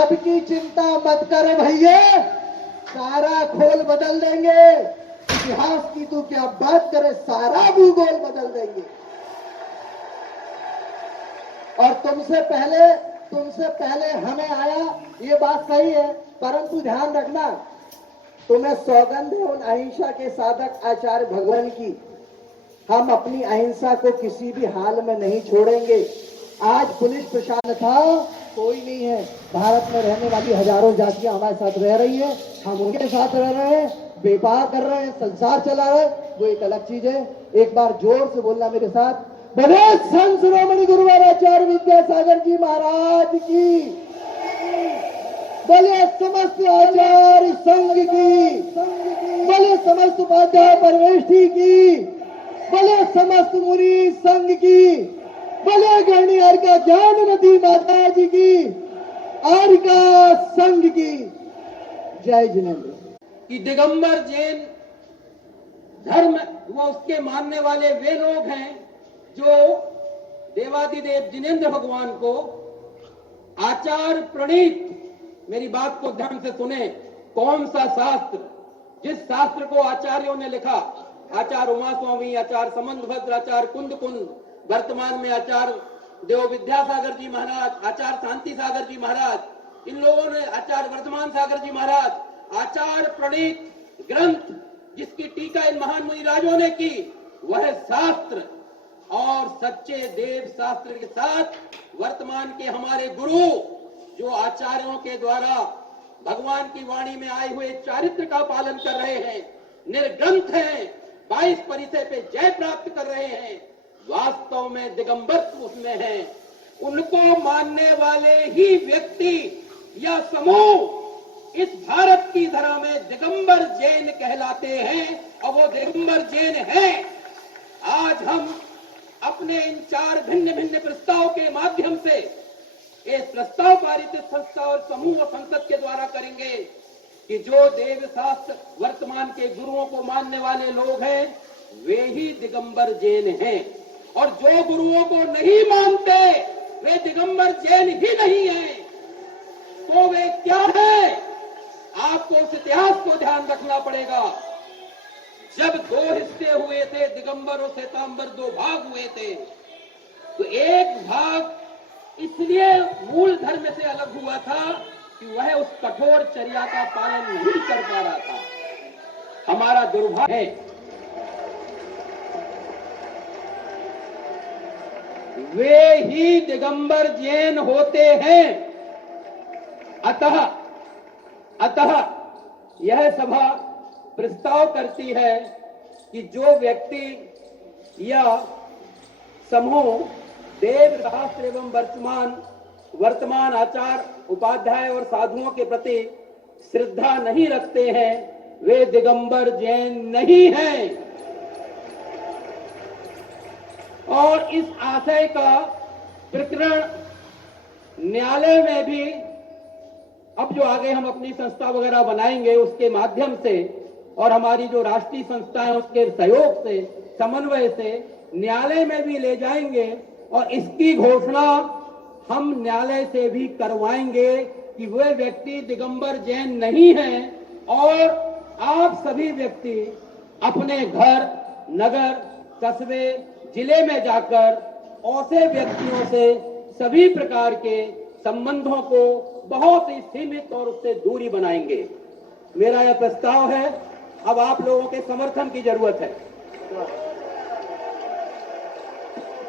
अब की चिंता मत करो भैया, सारा खोल बदल देंगे। इतिहास की तो क्या बात करे, सारा भूगोल बदल देंगे। और तुमसे पहले हमें आया, ये बात सही है, परंतु ध्यान रखना, तुम्हें सौगंध है उन अहिंसा के साधक आचार्य भगवान की, हम अपनी अहिंसा को किसी भी हाल में नहीं छोड़ेंगे। आज पुलिस प्रशासन था, कोई नहीं है, भारत में रहने वाली हजारों जातियां हमारे साथ रह रही है, हम उनके साथ रह रहे हैं, व्यापार कर रहे हैं, संसार चला रहे हैं, वो एक अलग चीज है। एक बार जोर से बोलना मेरे साथ, बोले संत शिरोमणि गुरुवार आचार्य विद्यासागर जी महाराज की, बोले समस्त आचार्य संघ की, बोले समस्त उपाध्याय परमेष्ठी की, बोले समस्त मुनि संघ की, बोले गृहिणी अर्का ज्ञान नदी माता जी की, अर्का संघ की जय जिनेन्द्र। कि दिगंबर जैन धर्म व उसके मानने वाले वे लोग हैं जो देवादिदेव जिनेन्द्र भगवान को आचार प्रणीत, मेरी बात को ध्यान से सुने, कौन सा शास्त्र, जिस शास्त्र को आचार्यों ने लिखा, आचार्य उमा स्वामी, आचार्य समंतभद्र, आचार्य कुंद कुंद, वर्तमान में आचार्य देव विद्यासागर जी महाराज, आचार्य शांति सागर जी महाराज, इन लोगों ने, आचार्य वर्धमान सागर जी महाराज, आचार प्रणीत ग्रंथ जिसकी टीका इन महान मुनिराजों ने की, वह शास्त्र और सच्चे देव शास्त्र के साथ वर्तमान के हमारे गुरु जो आचार्यों के द्वारा भगवान की वाणी में आए हुए चारित्र का पालन कर रहे हैं, निर्ग्रंथ हैं, 22 परिचय पे जय प्राप्त कर रहे हैं, वास्तव में दिगंबरत्व उसमें है, उनको मानने वाले ही व्यक्ति या समूह इस भारत की धरा में दिगंबर जैन कहलाते हैं, और वो दिगंबर जैन हैं। आज हम अपने इन 4 भिन्न भिन्न प्रस्ताव के माध्यम से इस प्रस्ताव पारित संस्था और समूह और संसद के द्वारा करेंगे कि जो देव शास्त्र वर्तमान के गुरुओं को मानने वाले लोग हैं वे ही दिगंबर जैन हैं, और जो गुरुओं को नहीं मानते वे दिगंबर जैन ही नहीं हैं। तो वे क्या है, आपको उस इतिहास को ध्यान रखना पड़ेगा। जब 2 हिस्से हुए थे, दिगंबर और श्वेतांबर 2 भाग हुए थे, तो एक भाग इसलिए मूल धर्म से अलग हुआ था कि वह उस कठोर चर्या का पालन नहीं कर पा रहा था। हमारा दुर्भाग्य है, वे ही दिगंबर जैन होते हैं। अतः यह सभा प्रस्ताव करती है कि जो व्यक्ति या समूह देव शास्त्र एवं वर्तमान आचार उपाध्याय और साधुओं के प्रति श्रद्धा नहीं रखते हैं, वे दिगंबर जैन नहीं हैं। और इस आशय का प्रकरण न्यायालय में भी, अब जो आगे हम अपनी संस्था वगैरह बनाएंगे उसके माध्यम से और हमारी जो राष्ट्रीय संस्था है उसके सहयोग से, समन्वय से न्यायालय में भी ले जाएंगे, और इसकी घोषणा हम न्यायालय से भी करवाएंगे कि वे व्यक्ति दिगंबर जैन नहीं हैं, और आप सभी व्यक्ति अपने घर, नगर, कस्बे, जिले में जाकर ऐसे व्यक्तियों से सभी प्रकार के संबंधों को बहुत ही सीमित और उससे दूरी बनाएंगे। मेरा यह प्रस्ताव है, अब आप लोगों के समर्थन की जरूरत है।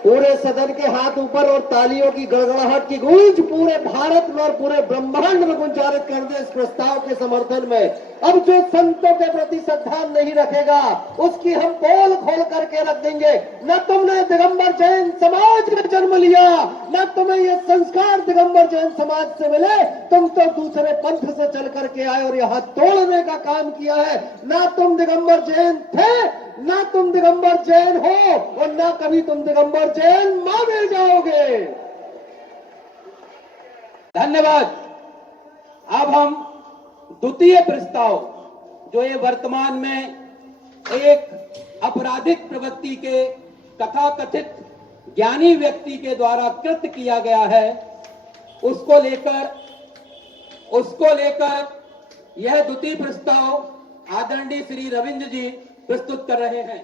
पूरे सदन के हाथ ऊपर और तालियों की गड़गड़ाहट की गूंज पूरे भारत में और पूरे ब्रह्मांड में गुंजारित कर दे इस प्रस्ताव के समर्थन में। अब जो संतों के प्रति श्रद्धा नहीं रखेगा उसकी हम पोल खोल करके रख देंगे। न तुमने दिगंबर जैन समाज में जन्म लिया, न तुम्हें ये संस्कार दिगंबर जैन समाज से मिले, तुम तो दूसरे पंथ से चल करके आए और यहाँ तोड़ने का काम किया है। ना तुम दिगंबर जैन थे, ना तुम दिगंबर जैन हो, और ना कभी तुम दिगंबर जैन माने जाओगे। धन्यवाद। अब हम द्वितीय प्रस्ताव, जो ये वर्तमान में एक आपराधिक प्रवृत्ति के तथाकथित ज्ञानी व्यक्ति के द्वारा कृत किया गया है, उसको लेकर उसको लेकर यह द्वितीय प्रस्ताव आदरणीय श्री रविंद्र जी प्रस्तुत कर रहे हैं।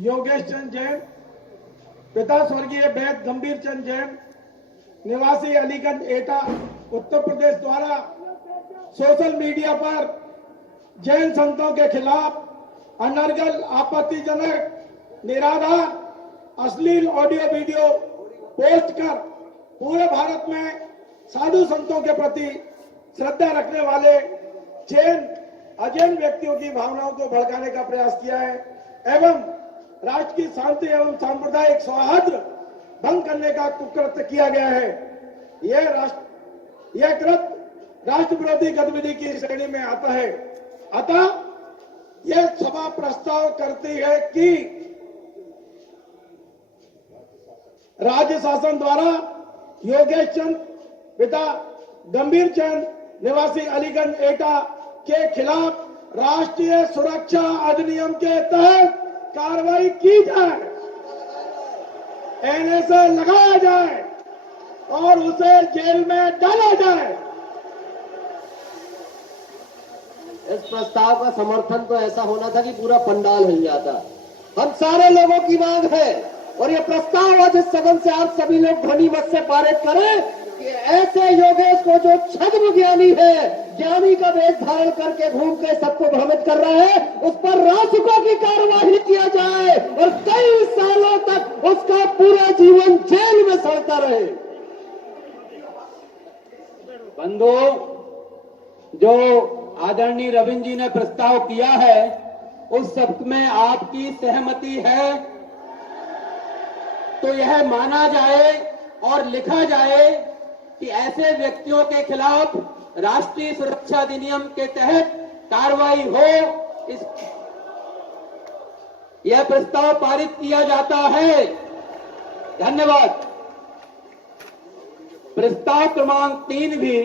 योगेश चंद जैन, पिता स्वर्गीय वैद गंभीर चंद जैन, निवासी अलीगंज एटा, उत्तर प्रदेश द्वारा सोशल मीडिया पर जैन संतों के खिलाफ अनर्गल, आपत्तिजनक, निराधार, अश्लील ऑडियो वीडियो पोस्ट कर पूरे भारत में साधु संतों के प्रति श्रद्धा रखने वाले जैन अजैन व्यक्तियों की भावनाओं को भड़काने का प्रयास किया है एवं राष्ट्र की शांति एवं सांप्रदायिक सौहार्द भंग करने का कुकृत्य किया गया है। यह कृत्य राष्ट्र विरोधी गतिविधि की श्रेणी में आता है। अतः यह सभा प्रस्ताव करती है कि राज्य शासन द्वारा योगेश चंद पिता गंभीर चंद निवासी अलीगंज एटा के खिलाफ राष्ट्रीय सुरक्षा अधिनियम के तहत कार्रवाई की जाए, एनएसए लगाया जाए और उसे जेल में डाला जाए। इस प्रस्ताव का समर्थन तो ऐसा होना था कि पूरा पंडाल हिल जाता। हम सारे लोगों की मांग है और ये प्रस्ताव आज इस सदन से आप सभी लोग ध्वनि मत से पारित करें कि ऐसे योगेश को जो छद्म ज्ञानी है, ज्ञानी का वेश धारण करके घूम के सबको भ्रमित कर रहा है, उस पर रासुका की कार्यवाही किया जाए और कई सालों तक उसका पूरा जीवन जेल में सड़ता रहे। बंधु, जो आदरणीय रविंद्र जी ने प्रस्ताव किया है उस सब में आपकी सहमति है तो यह माना जाए और लिखा जाए कि ऐसे व्यक्तियों के खिलाफ राष्ट्रीय सुरक्षा अधिनियम के तहत कार्रवाई हो। यह प्रस्ताव पारित किया जाता है। धन्यवाद। प्रस्ताव क्रमांक 3 भी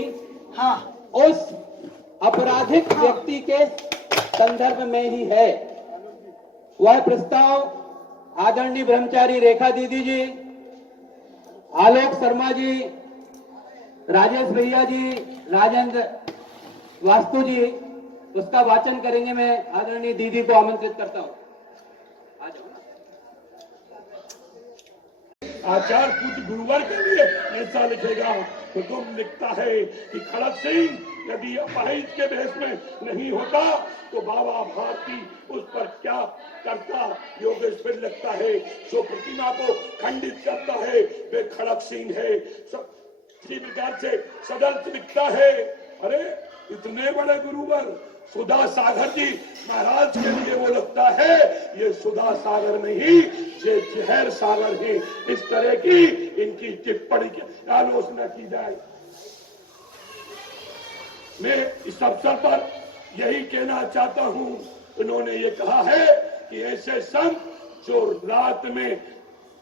उस आपराधिक व्यक्ति के संदर्भ में ही है। वह प्रस्ताव आदरणीय ब्रह्मचारी रेखा दीदी जी, आलोक शर्मा जी, राजेश भैया जी, राजेंद्र वास्तु जी उसका वाचन करेंगे। मैं आदरणीय दीदी को आमंत्रित करता हूं। आ जाओ। आचार्य पूज्य गुरुवर के लिए ऐसा लिखेगा तो तुम लिखता है कि खड़क सिंह यदि अपाहिज के भेष में नहीं होता तो बाबा भारती उस पर क्या करता। योगेश फिर लिखता है जो प्रतिमा को खंडित करता है वे खड़क सिंह है। इसी प्रकार से सदर्थ लिखता है, अरे इतने बड़े गुरुवर सुधा सागर जी महाराज के लिए वो लगता है ये सुधा सागर नहीं ये जहर सागर है। इस तरह की इनकी टिप्पणी की आलोचना की जाए। मैं इस अवसर पर यही कहना चाहता हूं, उन्होंने ये कहा है कि ऐसे संत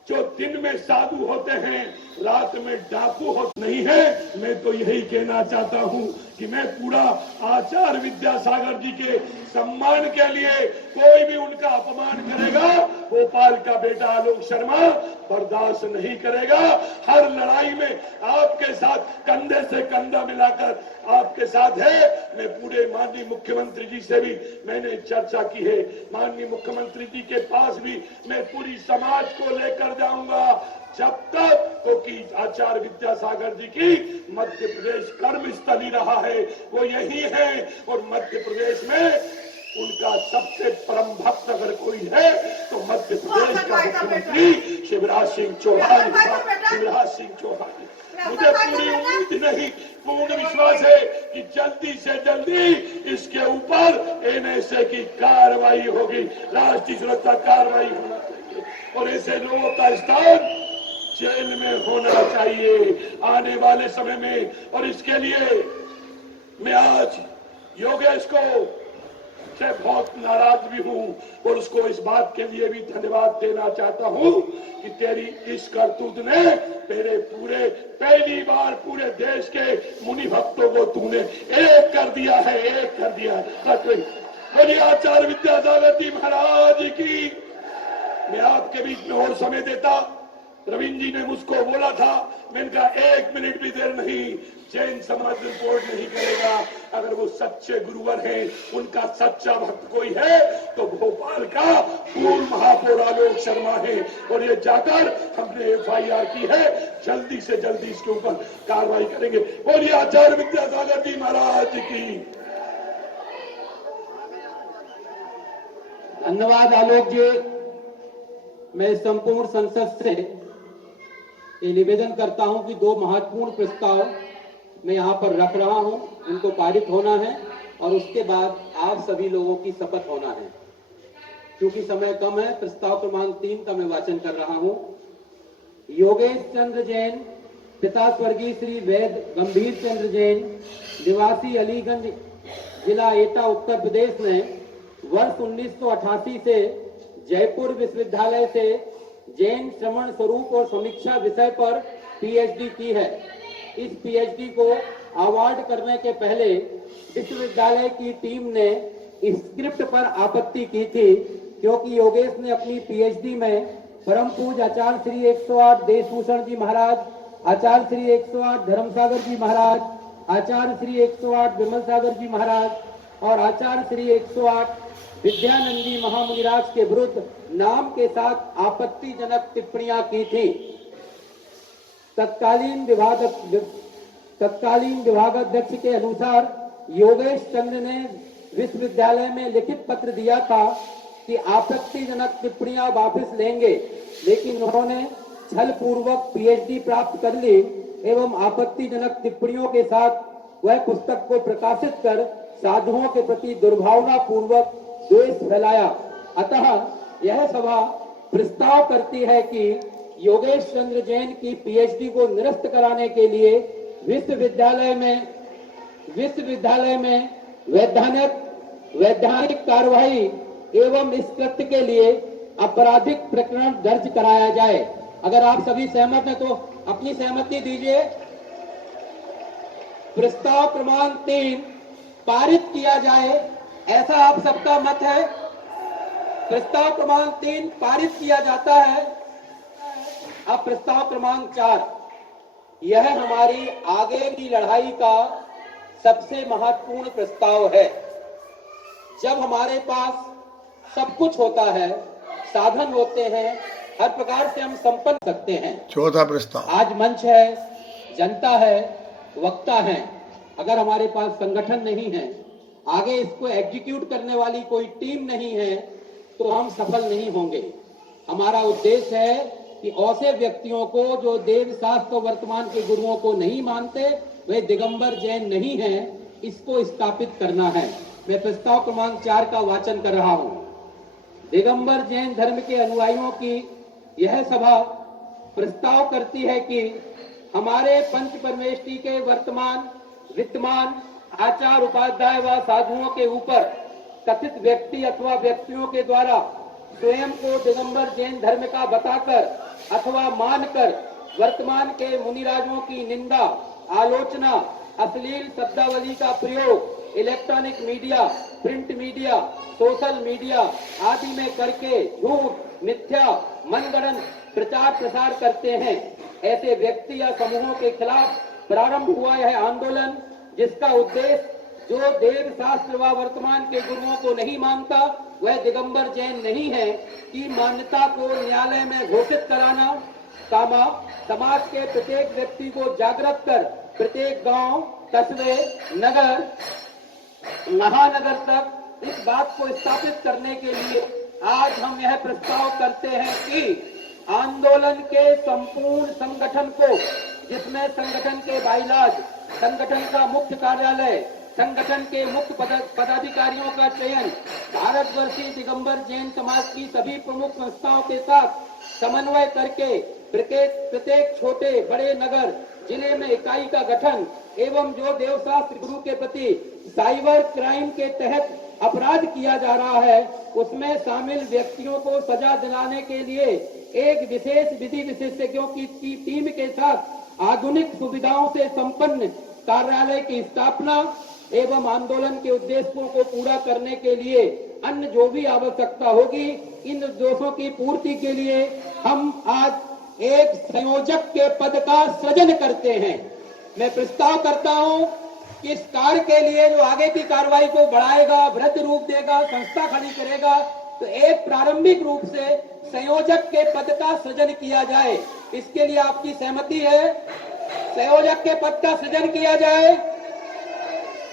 जो दिन में साधु होते हैं रात में डाकू होते नहीं है। मैं तो यही कहना चाहता हूं कि मैं पूरा आचार्य विद्यासागर जी के सम्मान के लिए कोई भी उनका अपमान करेगा भोपाल का बेटा आलोक शर्मा बर्दाश्त नहीं करेगा। हर लड़ाई में आपके साथ कंधे से कंधा मिलाकर आपके साथ है। मैं पूरे माननीय मुख्यमंत्री जी से भी मैंने चर्चा की है। माननीय मुख्यमंत्री जी के पास भी मैं पूरी समाज को लेकर जाऊंगा जब तक क्योंकि आचार्य विद्यासागर जी की मध्य प्रदेश कर्म स्थली रहा है वो यही है और मध्य प्रदेश में उनका सबसे परम भक्त अगर कोई है तो मध्य प्रदेश का मुख्यमंत्री शिवराज सिंह चौहान। मुझे पूरी उम्मीद नहीं पूर्ण विश्वास है कि जल्दी से जल्दी इसके ऊपर एनएसए की कार्रवाई होगी, राष्ट्रीय सुरक्षा कार्रवाई होना चाहिए और ऐसे लोगों का स्थान जेल में होना चाहिए आने वाले समय में। और इसके लिए मैं आज योगेश को से बहुत नाराज भी हूं और उसको इस बात के लिए भी धन्यवाद देना चाहता हूं कि तेरी इस करतूत ने तेरे पहली बार पूरे देश के मुनि भक्तों को तूने एक कर दिया है। बोलिए आचार्य विद्यासागर जी महाराज की। मैं आपके बीच में और समय देता रविंद्र जी ने मुझको बोला था, मैंने कहा 1 मिनट भी देर नहीं, जैन समाज रिपोर्ट नहीं करेगा। अगर वो सच्चे गुरुवर हैं, उनका सच्चा भक्त कोई है तो भोपाल का पूर्व महापौर आलोक शर्मा है, और ये जाकर हमने FIR की है, जल्दी से जल्दी इसके ऊपर कार्रवाई करेंगे। बोलिए आचार्य विद्यासागर जी महाराज की। धन्यवाद आलोक जी। मैं संपूर्ण संसद से ये निवेदन करता हूं कि 2 महत्वपूर्ण प्रस्ताव मैं यहां पर रख रहा हूं, इनको पारित होना है और उसके बाद आप सभी लोगों की शपथ होना है। क्योंकि समय कम है, प्रस्ताव क्रमांक 3 का मैं वाचन कर रहा हूं। योगेश चंद्र जैन, पिता स्वर्गीय श्री वैद गंभीर चंद्र जैन, निवासी अलीगंज, जिला एटा, उत्तर प्रदेश ने वर्ष 1988 से जयपुर विश्वविद्यालय से जैन श्रवण स्वरूप और समीक्षा विषय पर PhD की है। इस PhD को अवार्ड करने के पहले विश्वविद्यालय की टीम ने स्क्रिप्ट पर आपत्ति की थी, क्योंकि योगेश ने अपनी PhD में परम पूज्य आचार्य श्री 108 देशभूषण जी महाराज, आचार्य श्री 108 धर्मसागर जी महाराज, आचार्य श्री 108 विमल सागर जी महाराज और आचार्य श्री 108 विद्यानंद जी महामुनिराज के विरुद्ध नाम के साथ आपत्तिजनक टिप्पणियां की थी। तत्कालीन विभागाध्यक्ष के अनुसार योगेश चंद्र ने विश्वविद्यालय में लिखित पत्र दिया था कि आपत्तिजनक टिप्पणियां वापस लेंगे, लेकिन उन्होंने छल पूर्वक PhD प्राप्त कर ली एवं आपत्तिजनक टिप्पणियों के साथ वह पुस्तक को प्रकाशित कर साधुओं के प्रति दुर्भावना पूर्वक द्वेष फैलाया। अतः यह सभा प्रस्ताव करती है कि योगेश चंद्र जैन की PhD को निरस्त कराने के लिए विश्वविद्यालय में वैधानिक कार्रवाई एवं इस कृत्य के लिए आपराधिक प्रकरण दर्ज कराया जाए। अगर आप सभी सहमत हैं तो अपनी सहमति दीजिए। प्रस्ताव क्रमांक 3 पारित किया जाए, ऐसा आप सबका मत है। प्रस्ताव क्रमांक 3 पारित किया जाता है। अब प्रस्ताव क्रमांक 4, यह हमारी आगे की लड़ाई का सबसे महत्वपूर्ण प्रस्ताव है। जब हमारे पास सब कुछ होता है, साधन होते हैं, हर प्रकार से हम संपन्न सकते हैं। चौथा प्रस्ताव, आज मंच है, जनता है, वक्ता है। अगर हमारे पास संगठन नहीं है, आगे इसको एग्जीक्यूट करने वाली कोई टीम नहीं है, तो हम सफल नहीं होंगे। हमारा उद्देश्य है कि ऐसे व्यक्तियों को जो देव शास्त्र वर्तमान के गुरुओं को नहीं मानते, वे दिगंबर जैन नहीं हैं, इसको स्थापित करना है। मैं प्रस्ताव क्रमांक 4 का वाचन कर रहा हूं। दिगंबर जैन धर्म के अनुयायियों की यह सभा प्रस्ताव करती है कि हमारे पंच परमेष्टि के विद्यमान आचार उपाध्याय व साधुओं के ऊपर कथित व्यक्ति अथवा व्यक्तियों के द्वारा स्वयं को दिगंबर जैन धर्म का बताकर अथवा मानकर वर्तमान के मुनिराजों की निंदा, आलोचना, अश्लील शब्दावली का प्रयोग electronic media, print media, social media आदि में करके झूठ, मिथ्या, मनगढ़ंत प्रचार प्रसार करते हैं। ऐसे व्यक्ति या समूहों के खिलाफ प्रारंभ हुआ यह आंदोलन, जिसका उद्देश्य जो देव शास्त्र व वर्तमान के गुरुओं को नहीं मानता, वह दिगंबर जैन नहीं है, की मान्यता को न्यायालय में घोषित कराना, समाज के प्रत्येक व्यक्ति को जागृत कर प्रत्येक गांव, कस्बे, नगर, महानगर तक इस बात को स्थापित करने के लिए आज हम यह प्रस्ताव करते हैं कि आंदोलन के संपूर्ण संगठन को, जिसमें संगठन के बाइलाज, संगठन का मुख्य कार्यालय, संगठन के मुख्य पदाधिकारियों का चयन, भारतवर्षीय दिगंबर जैन समाज की सभी प्रमुख संस्थाओं के साथ समन्वय करके प्रत्येक छोटे बड़े नगर जिले में इकाई का गठन एवं जो देवशास्त्र गुरु के प्रति साइबर क्राइम के तहत अपराध किया जा रहा है, उसमें शामिल व्यक्तियों को सजा दिलाने के लिए एक विशेष विधि विशेषज्ञों की टीम के साथ आधुनिक सुविधाओं से संपन्न कार्यालय की स्थापना एवं आंदोलन के उद्देश्यों को पूरा करने के लिए अन्य जो भी आवश्यकता होगी, इन उद्देश्यों की पूर्ति के लिए हम आज एक संयोजक के पद का सृजन करते हैं। मैं प्रस्ताव करता हूं कि इस कार्य के लिए जो आगे की कार्रवाई को बढ़ाएगा, वृहद रूप देगा, संस्था खड़ी करेगा, तो एक प्रारंभिक रूप से संयोजक के पद का सृजन किया जाए। इसके लिए आपकी सहमति है? संयोजक के पद का सृजन किया जाए।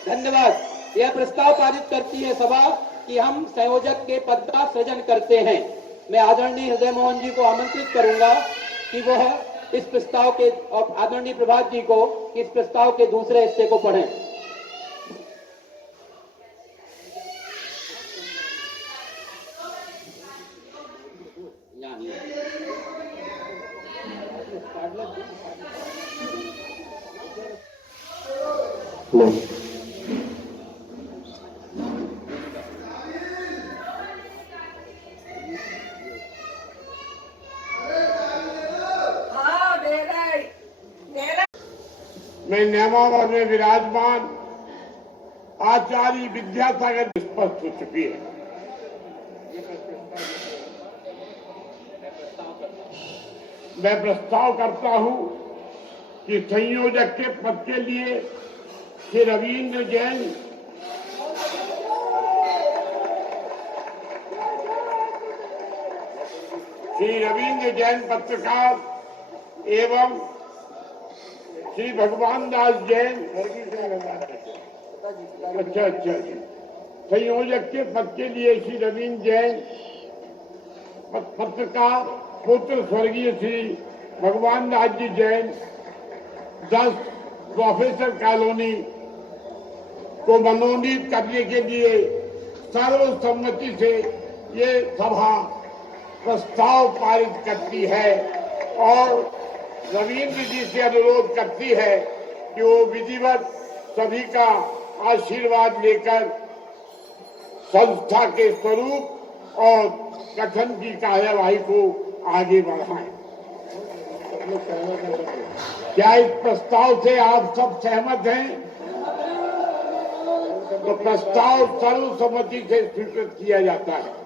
धन्यवाद। यह प्रस्ताव पारित करती है सभा कि हम संयोजक के पद का सृजन करते हैं। मैं आदरणीय हृदय मोहन जी को आमंत्रित करूंगा कि वह इस प्रस्ताव के, और आदरणीय प्रभात जी को इस प्रस्ताव के दूसरे हिस्से को पढ़ें। मैं नियमावर में विराजमान आचार्य विद्यासागर स्पष्ट हो चुकी है। मैं प्रस्ताव करता हूं कि संयोजक के पद के लिए श्री रविंद्र जैन पत्रकार एवं श्री भगवान दास जैन, अच्छा, संयोजक के पद के लिए श्री रविंद्र जैन पत्रकार पुत्र स्वर्गीय श्री भगवान दास जी जैन 10 प्रोफेसर कॉलोनी को मनोनीत करने के लिए सर्वसम्मति से ये सभा प्रस्ताव पारित करती है और रविंद्र जी से अनुरोध करती है कि वो विधिवत सभी का आशीर्वाद लेकर संस्था के स्वरूप और गठन की कार्यवाही को आगे बढ़ाएं। क्या इस प्रस्ताव से आप सब सहमत हैं? तो प्रस्ताव सर्वसम्मति से स्वीकृत किया जाता है।